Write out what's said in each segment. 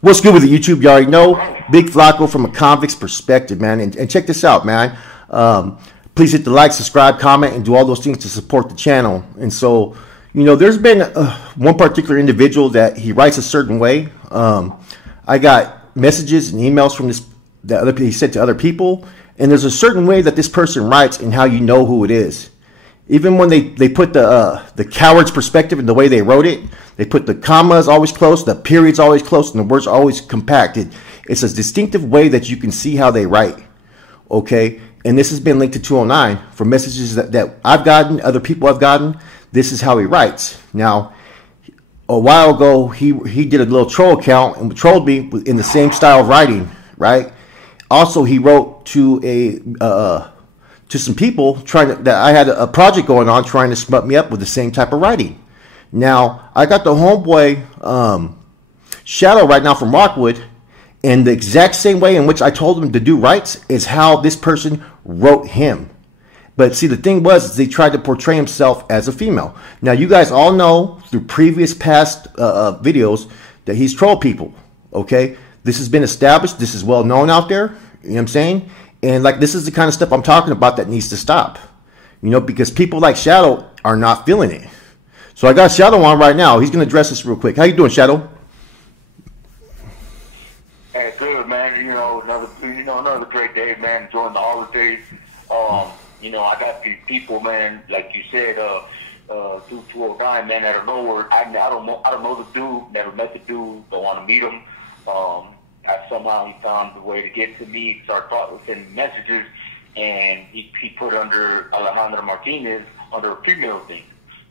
What's good with the YouTube? You already know. Big Flacco from a convict's perspective, man. And check this out, man. Please hit the like, subscribe, comment, and do all those things to support the channel. And so, you know, there's been one particular individual that he writes a certain way. I got messages and emails from this that he sent to other people, and there's a certain way that this person writes and how you know who it is. Even when they put the coward's perspective in the way they wrote it, they put the commas always close, the periods always close, and the words always compacted. It's a distinctive way that you can see how they write. Okay, and this has been linked to 209 for messages that I've gotten, other people have gotten. This is how he writes. Now, a while ago, he did a little troll account and trolled me in the same style of writing, right? Also, he wrote to some people that I had a project going on trying to smut me up with the same type of writing. Now, I got the homeboy Shadow right now from Rockwood, and the exact same way in which I told him to do writes is how this person wrote him. But see, the thing was, they tried to portray himself as a female. Now, you guys all know through previous past videos that he's trolled people, okay? This has been established. This is well known out there. You know what I'm saying? And like, this is the kind of stuff I'm talking about that needs to stop. You know, because people like Shadow are not feeling it. So I got Shadow on right now. He's going to address this real quick. How you doing, Shadow? Hey, good, man. Another great day, man. Enjoying the holidays. You know, I got these people, man, like you said, through 209, man, out of nowhere. I don't know the dude. Never met the dude. Don't want to meet him. Somehow he found a way to get to me. Started sending messages, and he put under Alejandra Martinez under a female thing.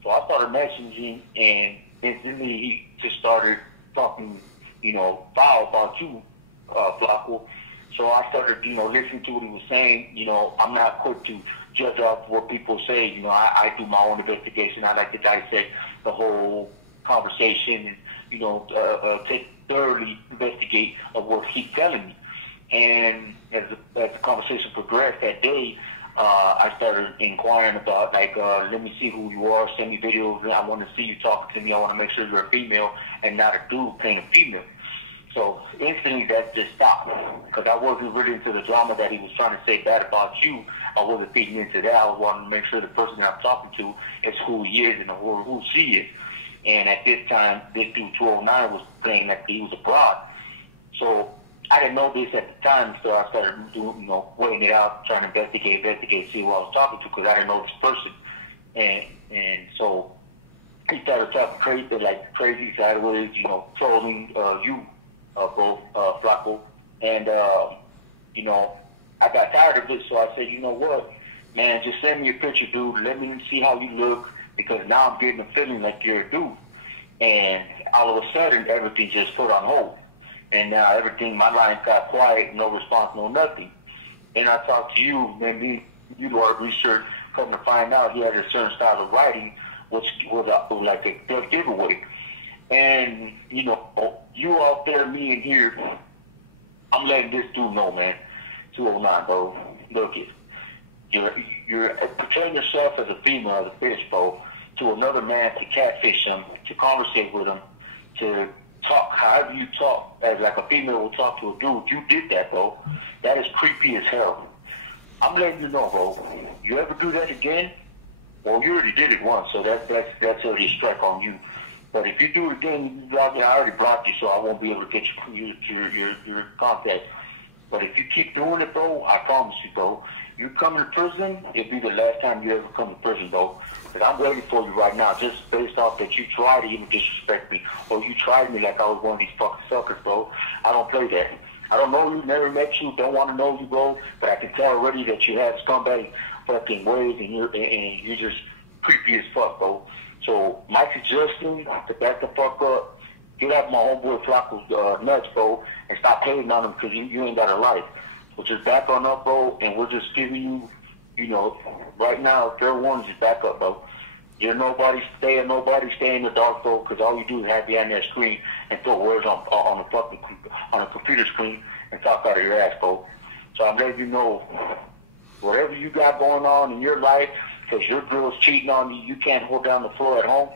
So I started messaging, and instantly he just started talking, you know, foul about you, Flacco. So I started, you know, listening to what he was saying. You know, I'm not quick to judge off what people say. You know, I do my own investigation. I like to dissect the whole conversation and, you know, thoroughly investigate of what he's telling me. And as the conversation progressed that day, I started inquiring about, like, let me see who you are, send me videos, and I want to see you talking to me. I want to make sure you're a female and not a dude playing a female. So instantly that just stopped, because I wasn't really into the drama that he was trying to say bad about you. I wasn't feeding into that. I was wanting to make sure the person that I'm talking to is who he is and who she is. And at this time, this dude 209 was playing like he was abroad. So I didn't know this at the time, so I started doing, you know, weighing it out, trying to investigate, see who I was talking to, because I didn't know this person. And so he started talking crazy sideways, you know, trolling you, both Flacco. And, you know, I got tired of it, so I said, you know what, man, just send me a picture, dude. Let me see how you look, because now I'm getting a feeling like you're a dude. And all of a sudden, everything just put on hold. And now everything, my lines got quiet, no response, no nothing. And I talked to you, and you do our research, come to find out he had a certain style of writing, which was like a dead giveaway. And, you know, you out there, me in here, I'm letting this dude know, man, 209, bro. Look it. You're portraying yourself as a female, as a bitch, bro, to another man, to catfish him, to conversate with him, to talk however you talk, as like a female will talk to a dude. You did that, bro. That is creepy as hell. I'm letting you know, bro. You ever do that again? Well, you already did it once, so that's already a strike on you. But if you do it again, I already blocked you, so I won't be able to get your contact. But if you keep doing it, bro, I promise you, bro, you come to prison, it'll be the last time you ever come to prison, bro. But I'm waiting for you right now, just based off that you tried to even disrespect me, or you tried me like I was one of these fucking suckers, bro. I don't play that. I don't know you, never met you, don't want to know you, bro, but I can tell already that you have scumbag fucking ways, and you're just creepy as fuck, bro. So my suggestion, to back the fuck up, get out my homeboy Flacco's nuts, bro, and stop hating on him, because you ain't got a life. So just back on up, bro, and we're just giving you, you know, right now, fair warning, just back up, bro. You're nobody, stay in the dark, bro, because all you do is have behind that screen and throw words on a computer screen and talk out of your ass, bro. So I'm letting you know, whatever you got going on in your life, because your girl's cheating on you, you can't hold down the floor at home,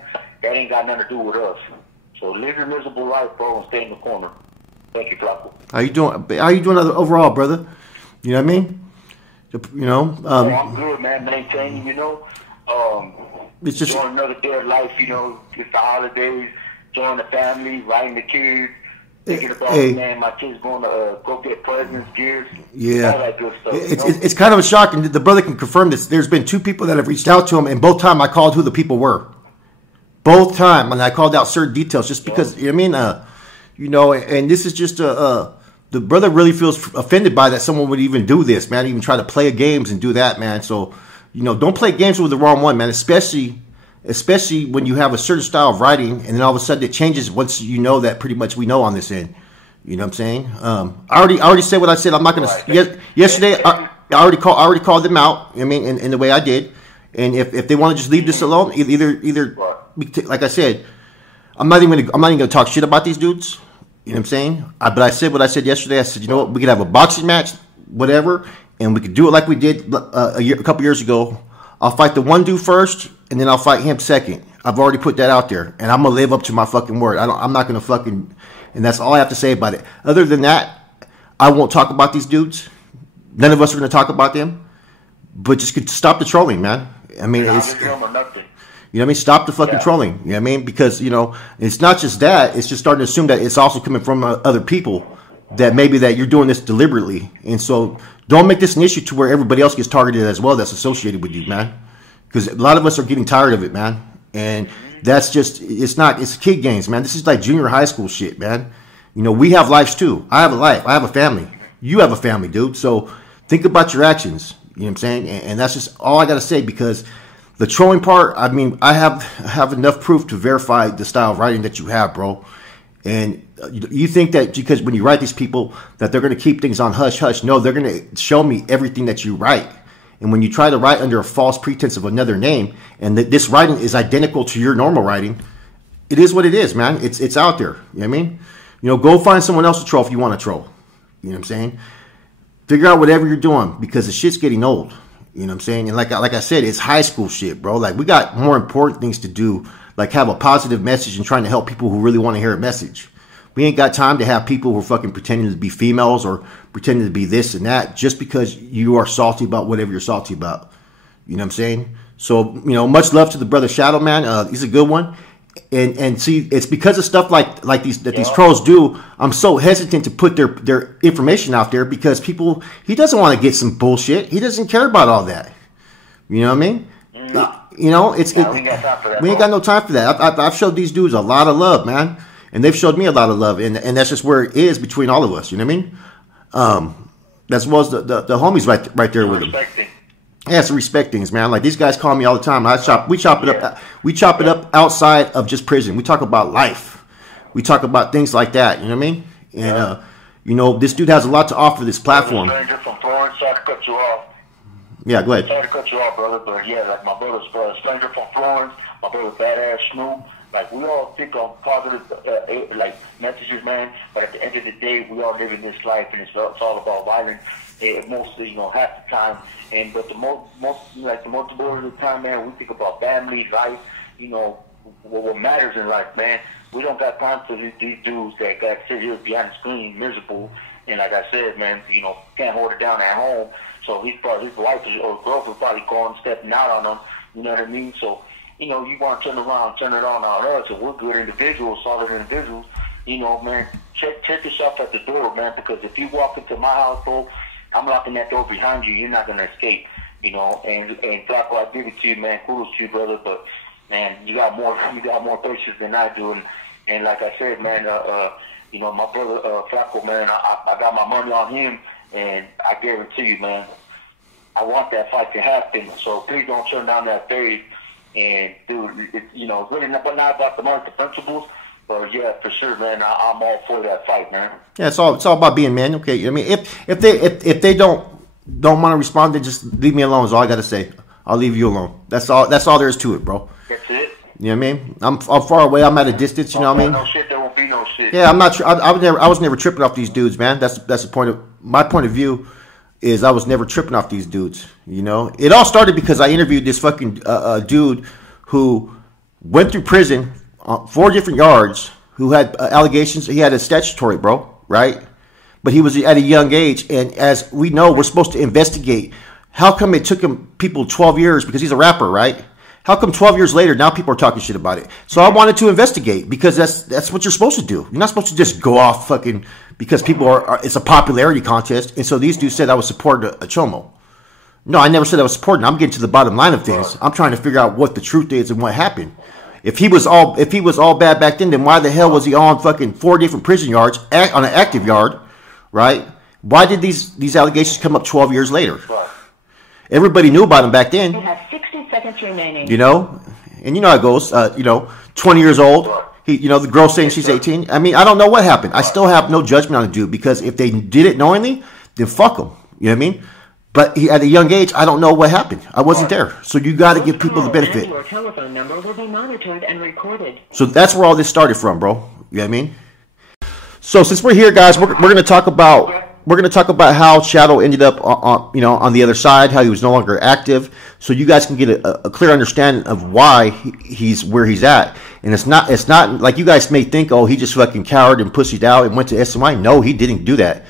that ain't got nothing to do with us. So live your miserable life, bro, and stay in the corner. Thank you, Flacco. How you doing? How you doing overall, brother? You know what I mean? You know. I'm good, man. Maintaining, you know. It's just enjoying another day of life, you know. It's the holidays, enjoying the family, riding the kids, thinking about man, my kids going to go get presents, gifts, all that good stuff. It's kind of a shock, and the brother can confirm this. There's been 2 people that have reached out to him, and both time I called who the people were. Both time, and I called out certain details just because. You know what I mean? You know, and this is just the brother really feels offended by that someone would even do this, man. Even try to play games and do that, man. So, you know, don't play games with the wrong one, man. Especially when you have a certain style of writing, and then all of a sudden it changes once you know that pretty much we know on this end. You know what I'm saying? I already said what I said. I'm not going to. Yesterday, I already called them out. I mean, in the way I did. And if they want to just leave this alone, either like I said, I'm not even going to talk shit about these dudes. You know what I'm saying? But I said what I said yesterday. I said, you know what? We could have a boxing match, whatever, and we could do it like we did a couple years ago. I'll fight the one dude first, and then I'll fight him second. I've already put that out there, and I'm gonna live up to my fucking word. I'm not gonna fucking, and that's all I have to say about it. Other than that, I won't talk about these dudes. None of us are gonna talk about them. But just stop the trolling, man. I mean, it's. You know what I mean? Stop the fucking trolling. You know what I mean? Because, you know, it's not just that. It's just starting to assume that it's also coming from other people, that maybe that you're doing this deliberately. And so don't make this an issue to where everybody else gets targeted as well that's associated with you, man. Because a lot of us are getting tired of it, man. And that's just, it's kid games, man. This is like junior high school shit, man. You know, we have lives too. I have a life. I have a family. You have a family, dude. So think about your actions. You know what I'm saying? And that's just all I got to say, because the trolling part, I mean, I have enough proof to verify the style of writing that you have, bro. And you think that because when you write these people that they're going to keep things on hush hush. No, they're going to show me everything that you write. And when you try to write under a false pretense of another name, and this writing is identical to your normal writing, it is what it is, man. It's out there. You know what I mean? You know, go find someone else to troll if you want to troll. You know what I'm saying? Figure out whatever you're doing, because the shit's getting old. You know what I'm saying? And like I said, it's high school shit, bro. Like, we got more important things to do, like have a positive message and trying to help people who really want to hear a message. We ain't got time to have people who are fucking pretending to be females or pretending to be this and that just because you are salty about whatever you're salty about. You know what I'm saying? So, you know, much love to the brother Shadow, man. He's a good one. And see, it's because of stuff like these trolls do. I'm so hesitant to put their information out there, because he doesn't want to get some bullshit. He doesn't care about all that. You know what I mean? No. You know, we ain't got no time for that. I've showed these dudes a lot of love, man, and they've showed me a lot of love, and that's just where it is between all of us. You know what I mean? As well as the homies right there with them. Yeah, it's respect things, man. Like, these guys call me all the time. We chop it up outside of just prison. We talk about life. We talk about things like that. You know what I mean? And you know, this dude has a lot to offer this platform. Stranger from Florence, sorry to cut you off. Yeah, go ahead. Sorry to cut you off, brother, but yeah, like my brother's stranger from Florence, my brother Badass Snoop. Like, we all think on positive like messages, man. But at the end of the day, we all live in this life, and it's all about violence. Mostly, you know, half the time, but the most of the time, man, we think about family, life, you know, what matters in life, man. We don't got time for these dudes that got to sit here behind the screen, miserable, and like I said, man, you know, can't hold it down at home. So his wife or girlfriend probably going stepping out on him. You know what I mean? So, you know, you want to turn it on us, and we're good individuals, solid individuals. You know, man, check yourself at the door, man, because if you walk into my household, I'm locking that door behind you. You're not gonna escape, you know. And Flacco, I give it to you, man. Kudos to you, brother. But man, you got more patience than I do. And like I said, man, you know, my brother Flacco, man, I got my money on him, and I guarantee you, man, I want that fight to happen. So please don't turn down that faith. And dude, you know, it's really not about the money, the principles. But yeah, for sure, man, I'm all for that fight, man. Yeah, it's all about being man. Okay, I mean, if they don't want to respond, then just leave me alone. Is all I got to say. I'll leave you alone. That's all there is to it, bro. That's it. You know what I mean? I'm far away. I'm at a distance. You know what I mean? No shit. There won't be no shit. Yeah, I'm not. I was never tripping off these dudes, man. That's the point of my point of view. Is I was never tripping off these dudes. You know, it all started because I interviewed this fucking dude who went through prison. 4 different yards, who had allegations. He had a statutory, bro. right? But he was at a young age, and as we know, we're supposed to investigate. How come it took him people 12 years because he's a rapper, right? How come 12 years later now people are talking shit about it? So I wanted to investigate because that's what you're supposed to do. You're not supposed to just go off fucking because people are it's a popularity contest. And so these dudes said I was supporting a chomo. No, I never said I was supporting. I'm getting to the bottom line of things. I'm trying to figure out what the truth is and what happened. If he was all bad back then why the hell was he on fucking 4 different prison yards on an active yard, right? Why did these allegations come up 12 years later? Everybody knew about him back then. You have 60 seconds remaining. You know, and you know how it goes. 20 years old. The girl saying she's 18. I mean, I don't know what happened. I still have no judgment on the dude because if they did it knowingly, then fuck them. You know what I mean? But at a young age, I don't know what happened. I wasn't there. So you got to give people the benefit. Your telephone number will be monitored and recorded. So that's where all this started from, bro. You know what I mean? So since we're here, guys, we're going to talk about how Shadow ended up on the other side, how he was no longer active, so you guys can get a clear understanding of why he's where he's at. And it's not like you guys may think, oh, he just fucking cowered and pussied out and went to SMI. No, he didn't do that.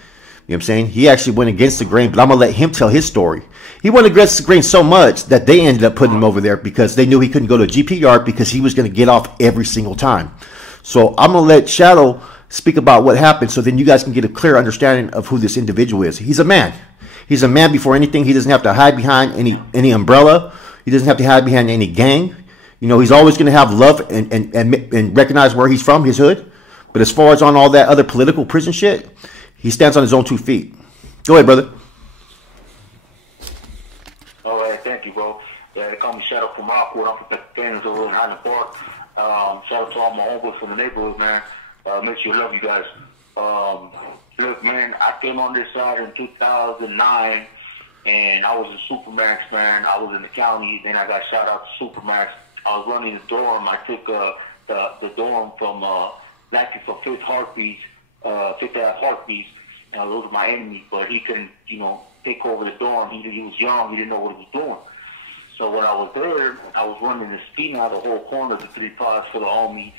You know what I'm saying? He actually went against the grain, but I'm going to let him tell his story. He went against the grain so much that they ended up putting him over there because they knew he couldn't go to a GP yard because he was going to get off every single time. So I'm going to let Shadow speak about what happened so then you guys can get a clear understanding of who this individual is. He's a man. He's a man before anything. He doesn't have to hide behind any umbrella. He doesn't have to hide behind any gang. He's always going to have love and recognize where he's from, his hood. But as far as on all that other political prison shit, he stands on his own 2 feet. Go ahead, brother. All right, thank you, bro. They call me Shadow from Rockwood. I'm from Kansas over in Highland Park. Shout out to all my homeboys from the neighborhood, man. Make sure you love you guys. Look, man, I came on this side in 2009, and I was in Supermax, man. I was in the county. Then I got shot out to Supermax. I was running the dorm. I took the dorm from Black for Fifth Heartbeats, Fifth Ave Heartbeats, and those were my enemies. But he couldn't, take over the dorm. He was young. He didn't know what he was doing. So when I was there, I was running the schema the whole corner, the 3 pods for the homie,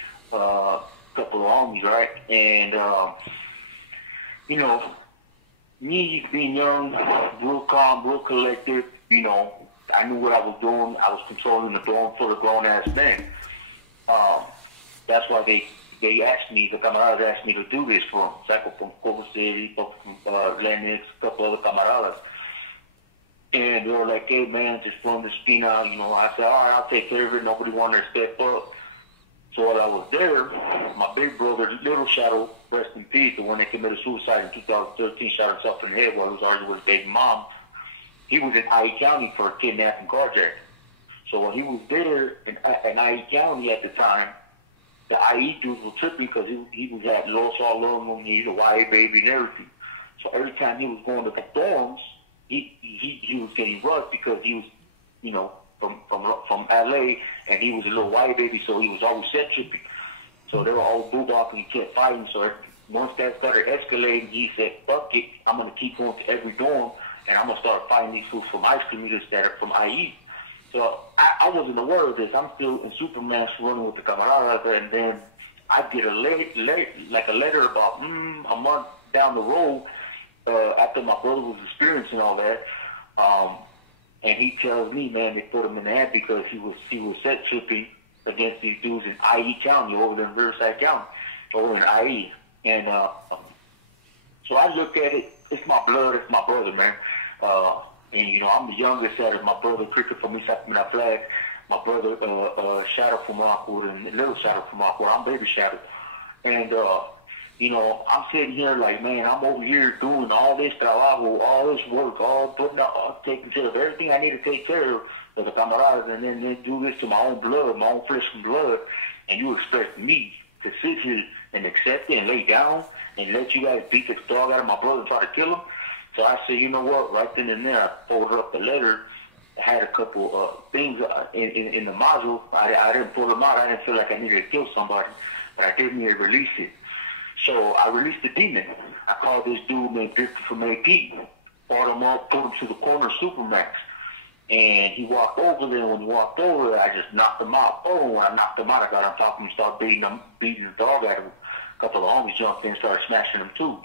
couple of homies, right? And, me being young, real calm, real collected, I knew what I was doing. I was controlling the dorm for the grown-ass men. That's why they asked me, the camaradas asked me to do this for them. Psycho from Culver City, from Lennox, a couple other camaradas. And they were like, hey, man, just run the spin out. I said, all right, I'll take care of it. Nobody wanted to step up. So while I was there, my big brother, Little Shadow, rest in peace, the one that committed suicide in 2013, shot himself in the head while he was arguing with his baby mom, he was in IE County for a kidnapping carjacking. So when he was there in IE County at the time, the IE dudes were tripping because he was at Los Alamos, he's a YA baby and everything. So every time he was going to the dorms, he was getting rushed because he was, from LA, and he was a little white baby, so he was always set tripping. So they were all boobop and he kept fighting. So once that started escalating, he said, fuck it, I'm going to keep going to every dorm, and I'm going to start fighting these fools from ice cream eaters that are from IE. So I wasn't aware of this. I'm still in Superman running with the camaradas, and then I get a letter about a month down the road after my brother was experiencing all that. And he tells me, man, they put him in the head because he was set tripping against these dudes in IE County, over there in Riverside County, over in IE. And so I look at it, it's my blood, it's my brother, man. And, I'm the youngest out of my brother, Cricket from East Sacramento Flag, my brother, Shadow from Rockwood, and Little Shadow from Rockwood. I'm Baby Shadow. And, I'm sitting here like, man, I'm over here doing all this trabajo, all this work, taking care of everything I need to take care of for the camaradas, and then do this to my own blood, my own flesh and blood, and you expect me to sit here and accept it and lay down and let you guys beat the dog out of my brother and try to kill him? So I said, you know what, right then and there, I folded up the letter. I had a couple things in the module. I didn't pull them out. I didn't feel like I needed to kill somebody, but I did need to release it. So I released the demon. I called this dude named Victor from AP, brought him up, put him to the corner of Supermax. And he walked over there. When he walked over there, I just knocked him out. Oh, when I knocked him out, I got on top of him and started beating the dog out of him. A couple of homies jumped in and started smashing him too.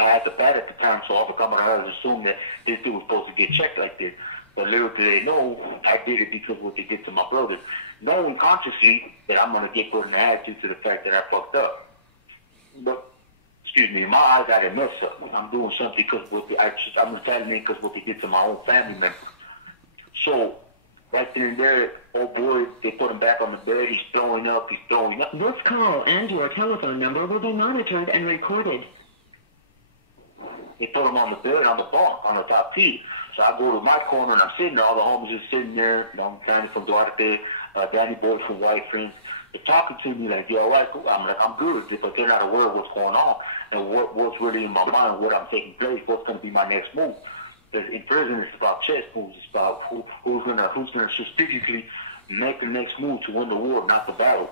I had the bat at the time, so all the camaradas assumed that this dude was supposed to get checked like this. But little do they know, I did it because of what they did to my brother. Knowing consciously that I'm going to get put in the ass due to the fact that I fucked up. But, excuse me, in my eyes, I didn't mess up. I'm doing something because I'm retaliating because what they did to my own family member. So, right then and there, oh boy, they put him back on the bed. He's throwing up. This call and your telephone number will be monitored and recorded. They put him on the bed, on the bunk, on the top seat. So I go to my corner and I'm sitting there. All the homies are sitting there. You know, Danny from Duarte, Danny Boy from White Friends. They're talking to me like, yo, all right, cool. I'm like, I'm good, but they're not aware of what's going on and what's really in my mind, what I'm taking place, what's going to be my next move. Because in prison, it's about chess moves. It's about who's gonna strategically make the next move to win the war, not the battle.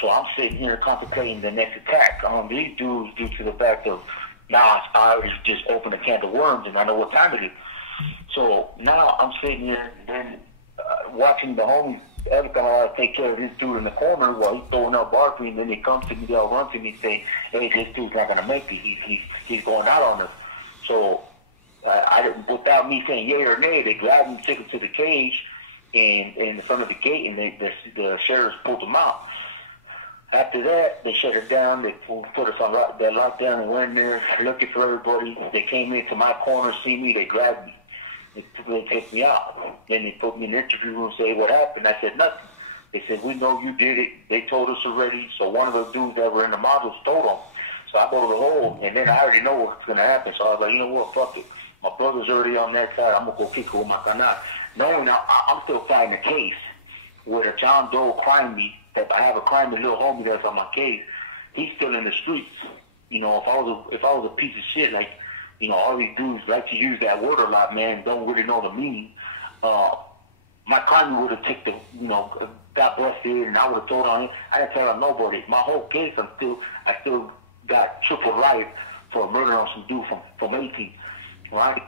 So I'm sitting here contemplating the next attack on these dudes due to the fact of, now I already just opened a can of worms and I know what time it is. So now I'm sitting here and then watching the homies, every time I take care of this dude in the corner while he's throwing up barking, and then they come to me, they'll run to me and say, hey, this dude's not going to make it. He's going out on us. So without me saying yay or nay, they grabbed me, took him to the cage and in front of the gate, and the sheriffs pulled him out. After that, they shut it down. They put us on that lockdown and went in there looking for everybody. They came into my corner, see me, they grabbed me. They take me out. Then they put me in the interview room and say, what happened? I said, nothing. They said, we know you did it. They told us already. So one of the dudes that were in the modules told them. So I go to the hole, and then I already know what's going to happen. So I was like, you know what, fuck it. My brother's already on that side. I'm going to go kick it with my canal. Knowing I'm still fighting a case with a John Doe crime me, that I have a crime little homie that's on my case. He's still in the streets. You know, if I was a piece of shit, like, you know, all these dudes like to use that word a lot, man, don't really know the meaning. My crime would have took the, you know, got busted, and I would have told on him. I didn't tell on nobody. My whole case, I still got triple life for murder on some dude from 18, right?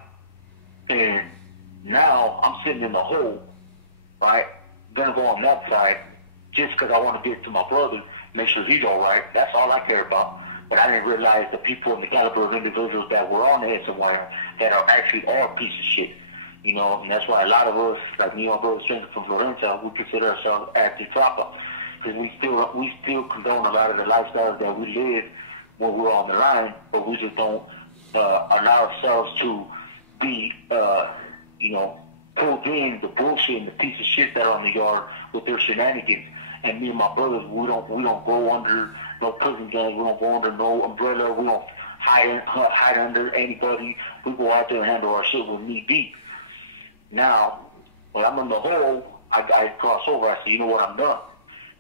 And now I'm sitting in the hole, right? Gonna go on that side just because I want to get to my brother, make sure he's all right. That's all I care about. But I didn't realize the people and the caliber of individuals that were on the SMY that are actually all a piece of shit. You know, and that's why a lot of us, like me and my brother Stranger from Florencia, we consider ourselves active dropout. Because we still condone a lot of the lifestyles that we live when we're on the line, but we just don't allow ourselves to be, you know, pulled in the bullshit and the piece of shit that are on the yard with their shenanigans. And me and my brothers, we don't go under no prison gang. We don't go under no umbrella. We don't hide under anybody. We go out there and handle our shit when need be. Now, when I'm in the hole, I cross over. I say, you know what, I'm done.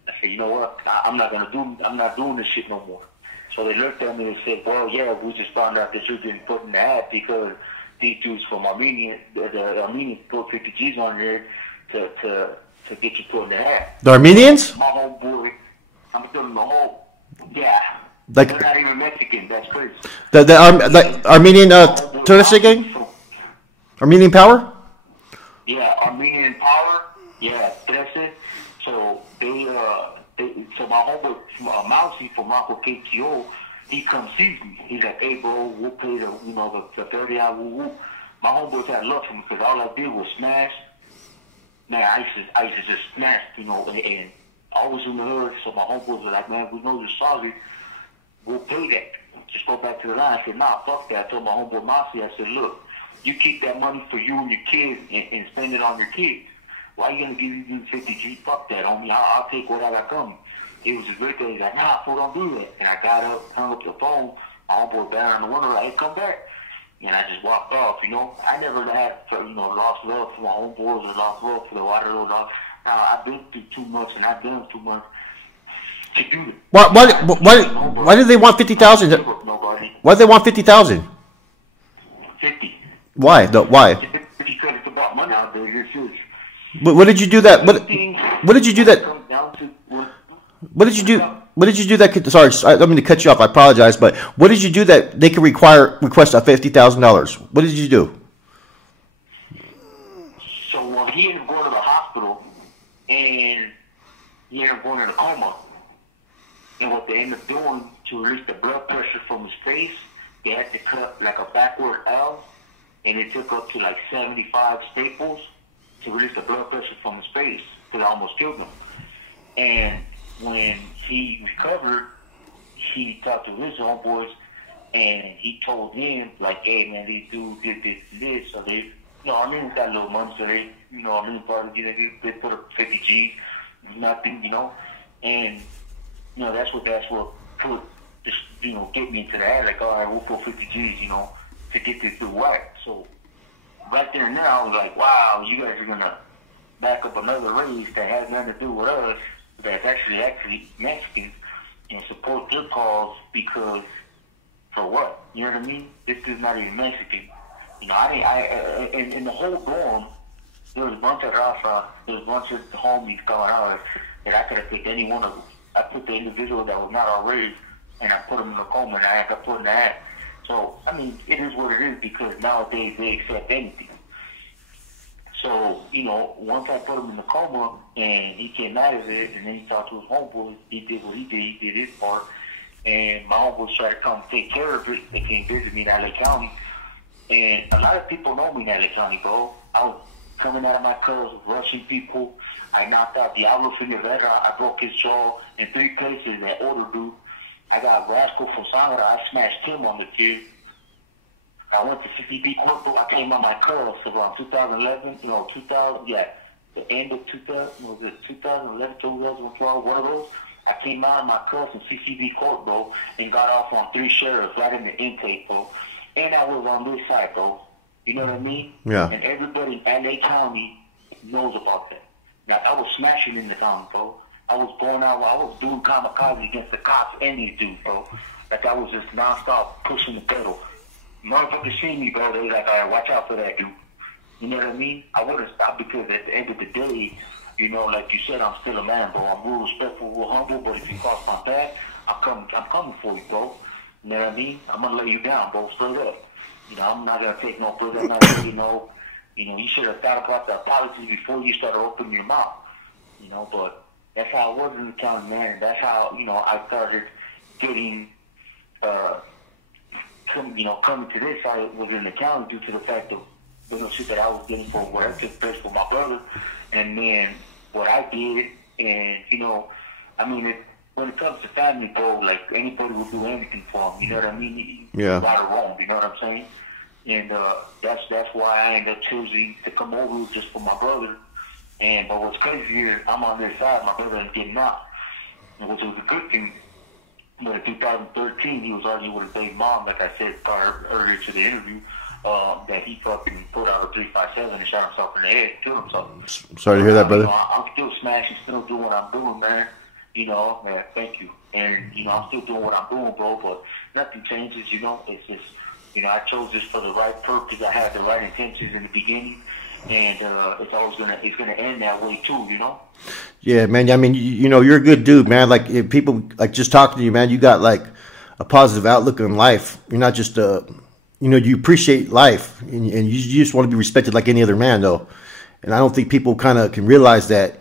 I say, you know what, I'm not doing this shit no more. So they looked at me and said, well, yeah, we just found out that you're getting put in the hat because these dudes from Armenia, the Armenians put 50 G's on there to get you put in the hat. The Armenians? My homeboy, I'm still in the hole. Yeah. Like, they're not even Mexican. That's crazy. The Armenian terrorist gang? Armenian Power? Yeah, Armenian Power. Yeah, that's it. So so my homeboy Mousy from Rockwood KTO, he comes sees me. He's like, hey bro, we'll play the 30 hour woo. My homeboys had love for me because all I did was smash. Man, I used to just smash, you know, and I was in the hood, so my homeboys were like, man, we know you're sorry, we'll pay that. Just go back to the line. I said, nah, fuck that. I told my homeboy Mousy, I said, look, you keep that money for you and your kids and spend it on your kids. Why are you going to give you 50 G? Fuck that, homie. I'll take what I got coming. He was just right there. He's like, nah, fool, don't do that. And I got up, hung up the phone. My homeboy banged on the window, like, hey, come back. And I just walked off, you know. I never had, lost love for my homeboys or lost love for the water. Now, I've been through too much and I've done too much to do it. Why did they want 50,000? Why did they want 50,000? 50. Why? Why? Because it's about money out there. You're serious. But what did you do that? What did you do that? What did you do? What did you do that could? Sorry, I don't mean to cut you off. I apologize, but what did you do that they could request a $50,000? What did you do? So when he ended up going to the hospital, and he ended up going in a coma, and what they ended up doing to release the blood pressure from his face they had to cut like a backward L, and it took up to like 75 staples to release the blood pressure from his face, because I almost killed him. And when he recovered, he talked to his homeboys, and he told him, like, hey, man, these dudes did this and this, so they, got a little money, so they, probably they put up 50 G's, nothing, and, that's what put, just, get me into that, like, all right, we'll put 50 G's, to get this dude whacked. So, right there and there, I was like, wow, you guys are going to back up another race that has nothing to do with us, that's actually Mexican, and support their cause, because for what? You know what I mean? This is not even Mexican. In the whole dorm, there was a bunch of raza, there was a bunch of homies coming out that I could have picked any one of them. I put the individual that was not our race, and I put him in a coma, and I had to put in that. So, I mean, it is what it is, because nowadays they accept anything. So, once I put him in the coma, and he came out of it, and then he talked to his homeboys, he did what he did his part, and my homeboys tried to come take care of it. They came visit me in LA County, and a lot of people know me in LA County, bro. I was coming out of my clothes, rushing people. I knocked out Diablo Finavera. I broke his jaw in 3 places at Order Dude. I got Rascal from Sangra. I smashed him on the kid. I went to CCB Corporal. I came on my curls around 2011, the end of 2000, was it 2011, 2012, one of those. I came out of my curls in CCB Court, bro, and got off on 3 sheriffs right in the intake, bro. And I was on this side, bro. You know what I mean? Yeah. And everybody in LA County knows about that. Now, I was smashing in the county, bro. I was going out, I was doing kamikaze against the cops and these dudes, bro. Like, I was just nonstop pushing the pedal. Motherfuckers see me, bro. They was like, all right, watch out for that dude. You know what I mean? I wouldn't stop, because at the end of the day, like you said, I'm still a man, bro. I'm real respectful, real humble, but if you cross my path, I'm coming for you, bro. You know what I mean? I'm gonna lay you down, bro, straight up. I'm not gonna take no further. You should have thought about the apologies before you started opening your mouth. But that's how it was in the county, man. And that's how, I started getting, coming to this. I was in the county due to the fact of the shit that I was getting for whatever took place with my brother, and then what I did, and when it comes to family, bro, like, anybody will do anything for them. You know what I mean? Yeah. Right or wrong, you know what I'm saying? And that's why I ended up choosing to come over just for my brother. But what's crazy is I'm on their side, my brother ain't getting out, which was a good thing. But in 2013, he was arguing with his baby mom, like I said earlier to the interview, that he fucking put out a 357 and shot himself in the head, killed himself. Sorry to hear that, brother. I'm still smashing, still doing what I'm doing, man. Man, thank you. And, I'm still doing what I'm doing, bro, but nothing changes, It's just, I chose this for the right purpose. I had the right intentions in the beginning, and it's always it's gonna end that way too, Yeah, man. I mean, you're a good dude, man. Like, if people like just talking to you, man, you got like a positive outlook on life. You're not just you appreciate life, and you just want to be respected like any other man, though. And I don't think people kind of can realize that.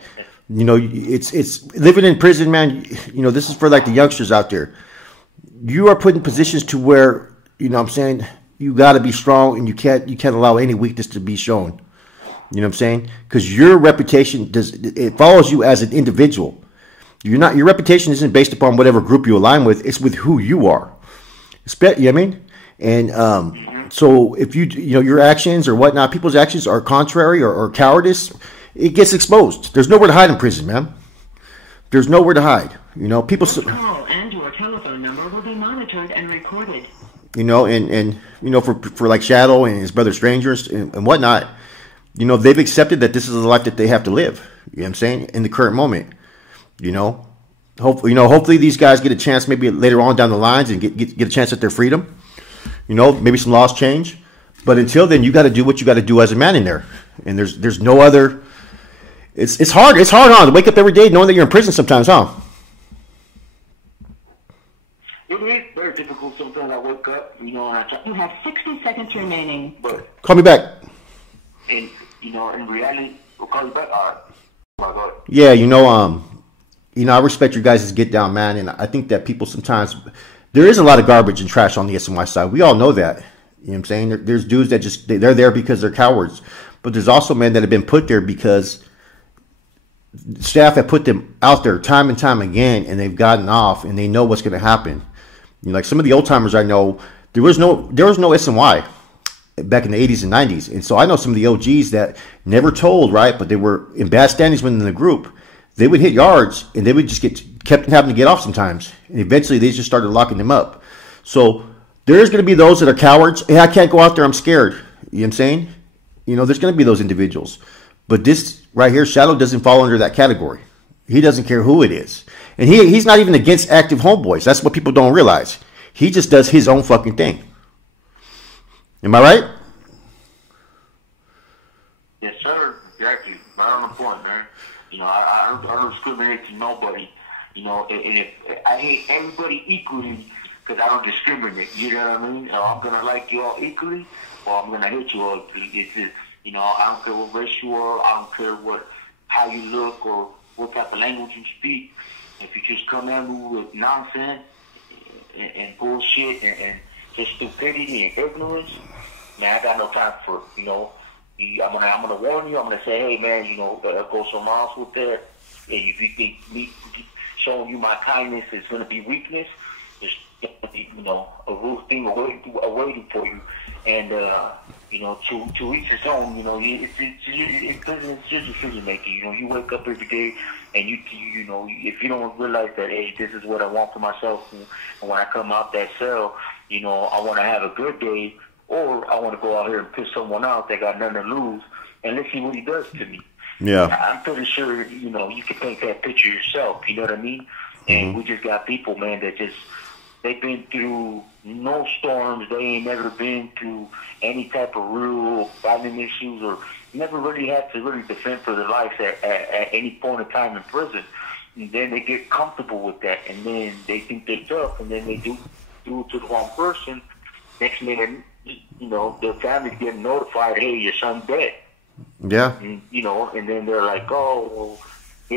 It's living in prison, man. This is for like the youngsters out there. You are put in positions to where, what I'm saying, you got to be strong, and you can't allow any weakness to be shown. You know what I'm saying? Because your reputation it follows you as an individual. Your reputation isn't based upon whatever group you align with. It's with who you are. You know what I mean? And so if your actions or whatnot, people's actions are contrary or cowardice, it gets exposed. There's nowhere to hide in prison, man. There's nowhere to hide. People. Call and your telephone number will be monitored and recorded. For like Shadow and his brother Strangers and whatnot, they've accepted that this is the life that they have to live. You know what I'm saying? In the current moment, hopefully these guys get a chance maybe later on down the lines and get a chance at their freedom. Maybe some laws change, but until then, you got to do what you got to do as a man in there. And there's no other. It's hard. It's hard, to wake up every day knowing that you're in prison sometimes, huh? It is very difficult sometimes. I wake up, and I try. You have 60 seconds remaining. But call me back. And in reality, we'll call you back. All right. Oh my God. Yeah, I respect your guys' get down, man, and I think that people sometimes there is a lot of garbage and trash on the SNY side. We all know that. You know what I'm saying? There's dudes that just, they're there because they're cowards. But there's also men that have been put there because staff have put them out there time and time again, and they've gotten off, and they know what's going to happen. You know, like some of the old timers I know, there was no SNY back in the 80s and 90s. And so I know some of the OGs that never told, right? But they were in bad standings within the group. They would hit yards, and they would just kept having to get off sometimes. And eventually they just started locking them up. So there's going to be those that are cowards. Hey, I can't go out there. I'm scared. You know what I'm saying? You know, there's going to be those individuals. But this right here, Shadow doesn't fall under that category. He doesn't care who it is. And he's not even against active homeboys. That's what people don't realize. He just does his own fucking thing. Am I right? Yes, sir. Exactly. Right on the point, man. You know, I don't discriminate to nobody. You know, and if I hate everybody equally because I don't discriminate. You know what I mean? I'm going to like you all equally, or I'm going to hate you all equally. It's just, you know, I don't care what race you are. I don't care how you look or what type of language you speak. If you just come at me with nonsense and bullshit and just stupidity and ignorance, man, I got no time for it. You know, I'm gonna warn you. I'm gonna say, hey, man, you know, go somewhere else with that. And if you think me showing you my kindness is gonna be weakness, there's you know, a real thing awaiting for you. And you know, to each his own. You know, it's your decision making. You know, you wake up every day and you know, if you don't realize that, hey, this is what I want for myself, and when I come out that cell, you know, I want to have a good day, or I want to go out here and piss someone out that got nothing to lose, and let's see what he does to me. Yeah, I'm pretty sure, you know, you can paint that picture yourself. You know what I mean? And we just got people, man, that just, they've been through no storms. They ain't never been through any type of real violent issues, or never really had to really defend for their lives at any point in time in prison. And then they get comfortable with that, and then they think they're tough, and then they do it to the wrong person. Next minute, you know, their family's getting notified, hey, your son's dead. Yeah. And, you know, and then they're like, oh, well,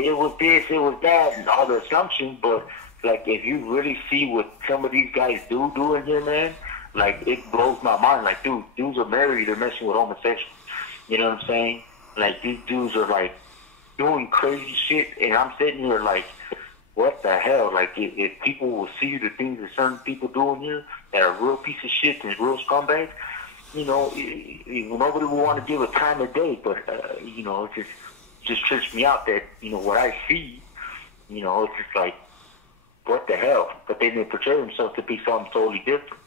it was this, it was that, and all the assumptions. But, like, if you really see what some of these guys do in here, man, like, it blows my mind. Like, dudes are married, they're messing with homosexuals. You know what I'm saying? Like, these dudes are, like, doing crazy shit, and I'm sitting here like, what the hell? Like, if people will see the things that certain people do in here that are real piece of shit and real scumbags, you know, nobody will want to give a time of day, but, you know, it just trips me out that, you know, what I see, you know, it's just like, what the hell? But then they portray themselves to be something totally different.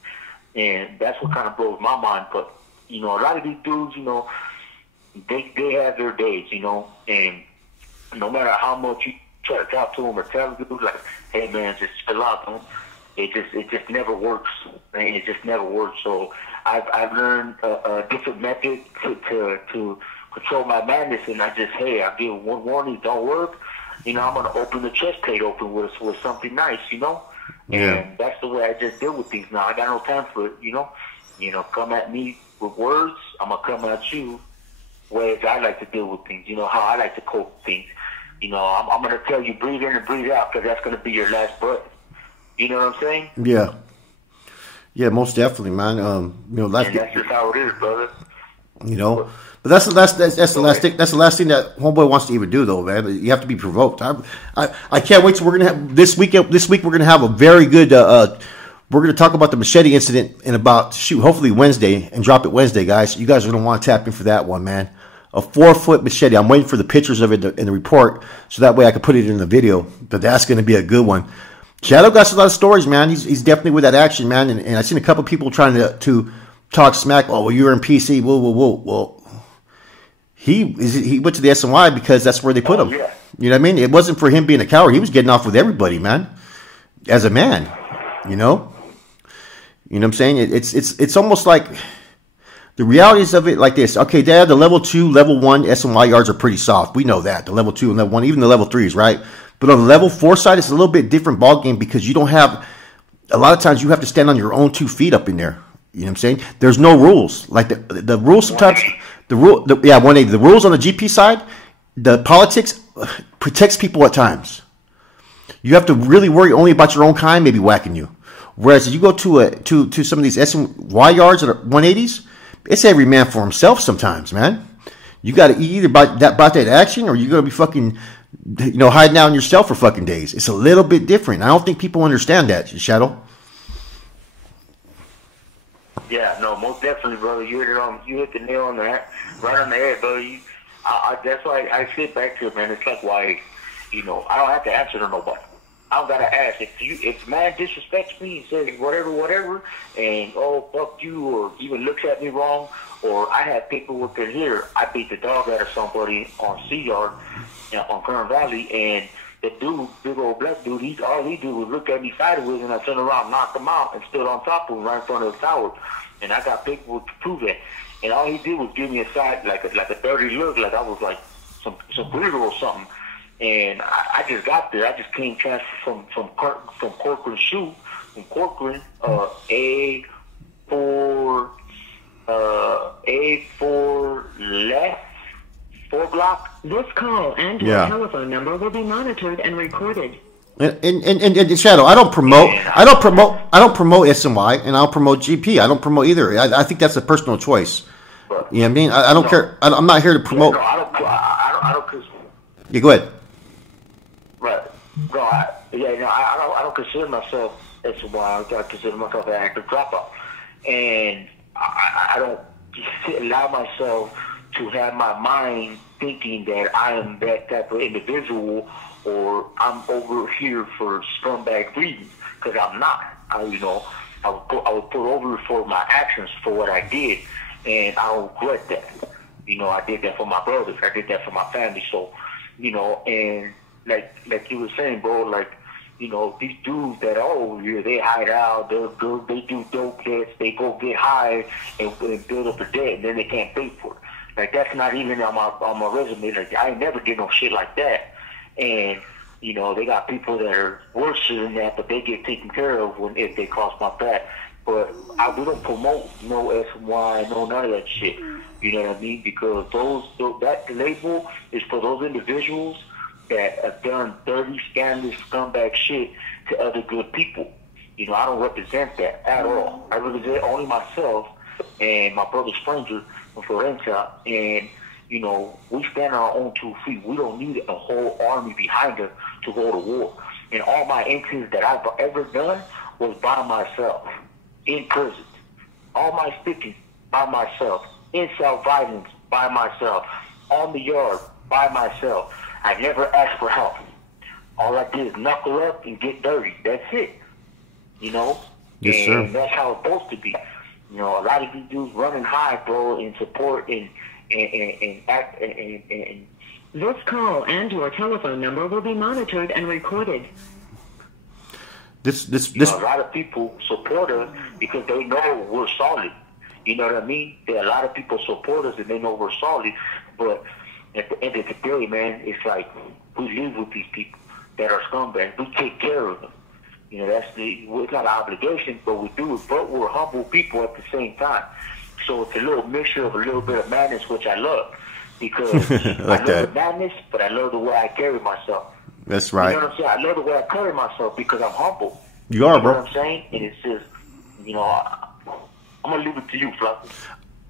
And that's what kind of blows my mind. But, you know, a lot of these dudes, you know, they have their days, you know, and no matter how much you try to talk to them or tell them, like, hey, man, just chill out, man. It just never works. Man. It just never works. So I've learned a different method to control my madness, and I give one warning, don't work. You know, I'm going to open the chest plate open with something nice, you know? Yeah. And that's the way I just deal with things now. I got no time for it, you know? You know, come at me with words, I'm going to come at you ways I like to deal with things, you know, how I like to cope with things. You know, I'm going to tell you, breathe in and breathe out, because that's going to be your last breath. You know what I'm saying? Yeah. Yeah, most definitely, man. You know, that's just how it is, brother. You know, but that's the last thing. That's the last thing that homeboy wants to even do, though, man. You have to be provoked. I can't wait till we're gonna have this week. This week we're gonna have a very good. We're gonna talk about the machete incident in about hopefully Wednesday, and drop it Wednesday, guys. You guys are gonna want to tap in for that one, man. A 4-foot machete. I'm waiting for the pictures of it in the report, so that way I can put it in the video. But that's gonna be a good one. Shadow got a lot of stories, man. He's definitely with that action, man. And I've seen a couple people trying to talk smack. Oh, well, you were in PC. Whoa. Well, he went to the SNY because that's where they put him. Yeah. You know what I mean? It wasn't for him being a coward. He was getting off with everybody, man. As a man, you know. You know what I'm saying? It's almost like the realities of it like this. Okay, Dad, the level 2, level 1 SNY yards are pretty soft. We know that. The level 2 and level 1, even the level 3s, right? But on the level 4 side, it's a little bit different ball game because you don't have. A lot of times, you have to stand on your own 2 feet up in there. You know what I'm saying? There's no rules. Like the rules sometimes. 180. The rules on the GP side, the politics protects people at times. You have to really worry only about your own kind, maybe whacking you. Whereas if you go to some of these SNY yards that are 180s, it's every man for himself sometimes, man. You got to either bite that action, or you're gonna be fucking, hiding out on yourself for fucking days. It's a little bit different. I don't think people understand that, Shadow. Yeah, no, most definitely, brother. You hit the nail on that, right on the head, brother. That's why I sit back to it, man. It's like why, I don't have to answer to nobody. I don't gotta ask. If man disrespects me and says whatever, and fuck you, or even looks at me wrong, or I have paperwork in here, I beat the dog out of somebody on C Yard, on Kern Valley, and the dude, big old black dude, all he did was look at me sideways, and I turned around, knocked him out, and stood on top of him right in front of the tower, and I got paperwork to prove that. And all he did was give me a side, like a dirty look, like I was like some glitter or something. And I just got there. I just came transferred from Corcoran Shoe, from Corcoran, A4 left, 4 block. This call and your telephone number will be monitored and recorded. And Shadow, I don't promote SNY, and I don't promote GP. I don't promote either. I think that's a personal choice. You know what I mean? I don't care. I'm not here to promote. I don't. Yeah, go ahead. Right. No, I don't consider myself SNY. I consider myself an active dropout, and I don't allow myself to have my mind thinking that I am that type of individual, or I'm over here for scumbag reasons, because I'm not. I was put over for my actions, for what I did, and I don't regret that. I did that for my brothers. I did that for my family. So, and like you were saying, bro, like, these dudes that are over here, they hide out, they do dope hits, they go get high and build up a debt, and then they can't pay for it. Like, that's not even on my resume. Like, I ain't never did no shit like that. And, they got people that are worse than that, but they get taken care of if they cross my path. But we don't promote no SY, no none of that shit. You know what I mean? Because that label is for those individuals that have done dirty, scandalous, scumbag shit to other good people. I don't represent that at all. I represent only myself and my brother Stranger from Florencia, and we stand on our own 2 feet. We don't need a whole army behind us to go to war. And all my incidents that I've ever done was by myself, in prison. All my sticking by myself, incel violence by myself, on the yard by myself. I never asked for help. All I did is knuckle up and get dirty. That's it. Yes, sir. And that's how it's supposed to be. A lot of these dudes running high, bro, in support and act and. This call and your telephone number will be monitored and recorded. This. A lot of people support us because they know we're solid. You know what I mean? A lot of people support us and they know we're solid, but at the end of the day, man, it's like we live with these people that are scumbags. We take care of them. It's not an obligation, but we do it. But we're humble people at the same time. So it's a little mixture of a little bit of madness, which I love. Because like I love the madness, but I love the way I carry myself. That's right. You know what I'm saying? I love the way I carry myself because I'm humble. You are, bro. You know what I'm saying? And it's just, I'm going to leave it to you, Fluffy.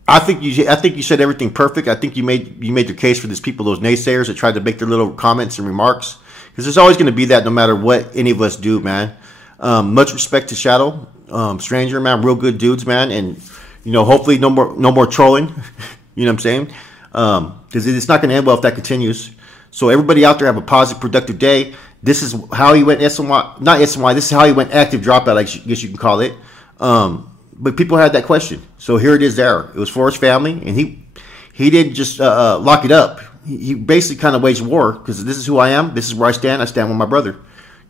I think you said everything perfect. I think you made your case for these people, those naysayers that tried to make their little comments and remarks. Because there's always going to be that no matter what any of us do, man. Much respect to Shadow, Stranger, man. Real good dudes, man. And, hopefully no more trolling. You know what I'm saying? Because it's not going to end well if that continues. So everybody out there have a positive, productive day. This is how he went SNY, not SNY. This is how he went active dropout, I guess you can call it. But people had that question, so here it is. There, it was for his family, and he didn't just lock it up. He basically kind of waged war because this is who I am. This is where I stand. I stand with my brother.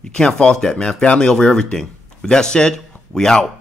You can't fault that, man. Family over everything. With that said, we out.